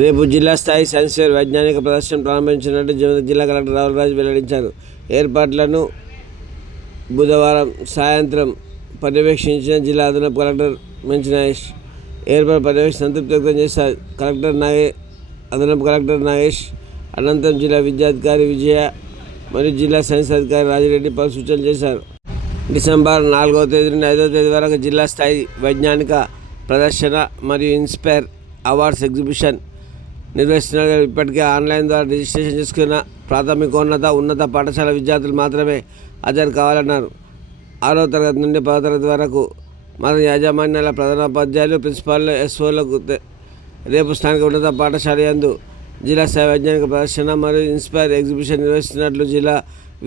రేపు జిల్లా స్థాయి సైన్స్ఫేర్ వైజ్ఞానిక ప్రదర్శన ప్రారంభించినట్టు జిల్లా కలెక్టర్ రాహుల్ రాజు వెల్లడించారు. ఏర్పాట్లను బుధవారం సాయంత్రం పర్యవేక్షించిన జిల్లా అదనపు కలెక్టర్ మంచి ఏర్పాటు పర్యవేక్షణ సంతృప్తి వ్యక్తం చేశారు. కలెక్టర్ నాగే అదనపు కలెక్టర్ నాగేష్ అనంతరం జిల్లా విద్యాధికారి విజయ మరియు జిల్లా సైన్స్ అధికారి రాజిరెడ్డి పలు సూచనలు చేశారు. డిసెంబర్ నాలుగవ తేదీ నుండి ఐదవ తేదీ వరకు జిల్లా స్థాయి వైజ్ఞానిక ప్రదర్శన మరియు ఇన్స్పైర్ అవార్డ్స్ ఎగ్జిబిషన్ నిర్వహిస్తున్నారు ఇప్పటికే ఆన్లైన్ ద్వారా రిజిస్ట్రేషన్ చేసుకున్న ప్రాథమికోన్నత ఉన్నత పాఠశాల విద్యార్థులు మాత్రమే హాజరు కావాలన్నారు. ఆరో తరగతి నుండి పదో తరగతి వరకు మన యాజమాన్యాల ప్రధానోపాధ్యాయులు ప్రిన్సిపాల్ ఎస్ఓలకు రేపు స్థానిక ఉన్నత పాఠశాల యందు జిల్లా స్థాయి వైజ్ఞానిక ప్రదర్శన మరియు ఇన్స్పైర్ ఎగ్జిబిషన్ నిర్వహిస్తున్నట్లు జిల్లా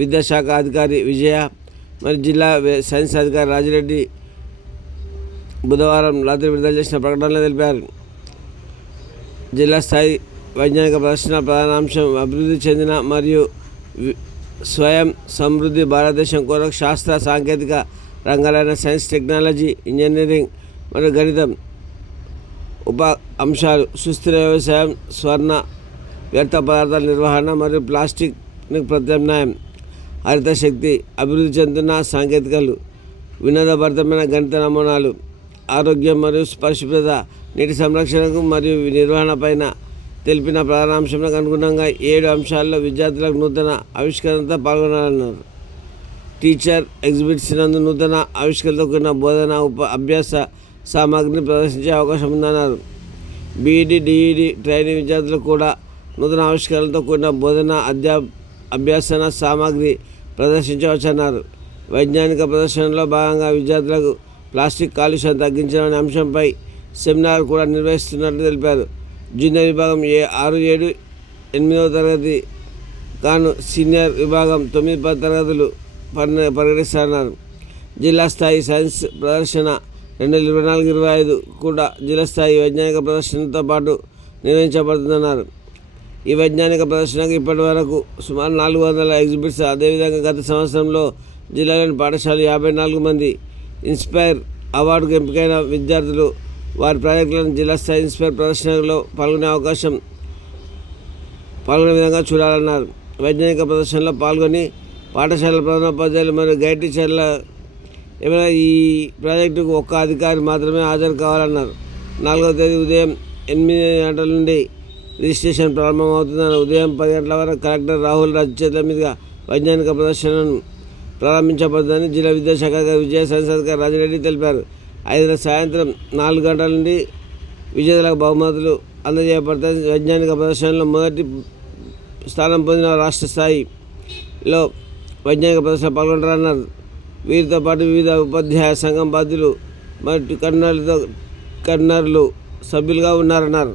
విద్యాశాఖ అధికారి విజయ మరియు జిల్లా సైన్స్ అధికారి రాజిరెడ్డి బుధవారం రాత్రి విడుదల చేసిన ప్రకటనలో తెలిపారు. జిల్లా స్థాయి వైజ్ఞానిక ప్రదర్శన ప్రధాన అంశం అభివృద్ధి చెందిన మరియు స్వయం సమృద్ధి భారతదేశం కొరకు శాస్త్ర సాంకేతిక రంగాలైన సైన్స్ టెక్నాలజీ ఇంజనీరింగ్ మరియు గణితం ఉప అంశాలు సుస్థిర వ్యవసాయం స్వర్ణ వ్యర్థ పదార్థాల నిర్వహణ మరియు ప్లాస్టిక్ ప్రత్యామ్నాయం హరిత శక్తి అభివృద్ధి చెందుతున్న సాంకేతికలు వినోదభరితమైన గణిత నమూనాలు ఆరోగ్యం మరియు పరిశుభ్రత నీటి సంరక్షణకు మరియు నిర్వహణ పైన తెలిపిన ప్రధాన అంశంలకు అనుగుణంగా ఏడు అంశాల్లో విద్యార్థులకు నూతన ఆవిష్కరణతో పాల్గొనాలన్నారు. టీచర్ ఎగ్జిబిట్స్ నందు నూతన ఆవిష్కరణతో కూడిన బోధన ఉప అభ్యాస సామాగ్రిని ప్రదర్శించే అవకాశం ఉందన్నారు. బీఈడి డిఈడి ట్రైనింగ్ విద్యార్థులకు కూడా నూతన ఆవిష్కరణలతో కూడిన బోధన అధ్యా అభ్యాసన సామాగ్రి ప్రదర్శించవచ్చన్నారు వైజ్ఞానిక ప్రదర్శనలో భాగంగా విద్యార్థులకు ప్లాస్టిక్ కాలుష్యం తగ్గించడం అనే అంశంపై సెమినార్ కూడా నిర్వహిస్తున్నట్లు తెలిపారు. జూనియర్ విభాగం ఏ ఆరు ఏడు ఎనిమిదవ తరగతి కాను సీనియర్ విభాగం తొమ్మిది పది తరగతులు పరి పరిగణిస్తున్నారు జిల్లా స్థాయి సైన్స్ ప్రదర్శన రెండు వేల ఇరవై నాలుగు ఇరవై ఐదు కూడా జిల్లా స్థాయి వైజ్ఞానిక ప్రదర్శనతో పాటు నిర్వహించబడుతుందన్నారు. ఈ వైజ్ఞానిక ప్రదర్శనకు ఇప్పటి వరకు సుమారు నాలుగు వందల ఎగ్జిబిట్స్ అదేవిధంగా గత సంవత్సరంలో జిల్లాలోని పాఠశాల యాభై నాలుగు మంది ఇన్స్పైర్ అవార్డుకు ఎంపికైన విద్యార్థులు వారి ప్రాజెక్టులను జిల్లా స్థాయి ఇన్స్పైర్ ప్రదర్శనలో పాల్గొనే అవకాశం పాల్గొనే విధంగా చూడాలన్నారు. వైజ్ఞానిక ప్రదర్శనలో పాల్గొని పాఠశాల ప్రధానోపాధ్యాయులు మరియు గైడ్ టీచర్ల ఏమైనా ఈ ప్రాజెక్టుకు ఒక్క అధికారి మాత్రమే హాజరు కావాలన్నారు. నాలుగవ తేదీ ఉదయం ఎనిమిది గంటల నుండి రిజిస్ట్రేషన్ ప్రారంభమవుతుందని ఉదయం పది గంటల వరకు కలెక్టర్ రాహుల్ రాజ్ చేతుల మీదుగా వైజ్ఞానిక ప్రదర్శనను ప్రారంభించబడుతుందని జిల్లా విద్యాశాఖ విజయ సైన్స్ అధికారి రాజిరెడ్డి తెలిపారు. ఐదు సాయంత్రం నాలుగు గంటల నుండి విజేతలకు బహుమతులు అందజేయబడతాయి. వైజ్ఞానిక ప్రదర్శనలో మొదటి స్థానం పొందిన రాష్ట్ర స్థాయిలో వైజ్ఞానిక ప్రదర్శన పాల్గొంటారన్నారు. వీరితో పాటు వివిధ ఉపాధ్యాయ సంఘం బాధ్యులు మరియు కన్నర్లతో కన్నర్లు సభ్యులుగా ఉన్నారన్నారు.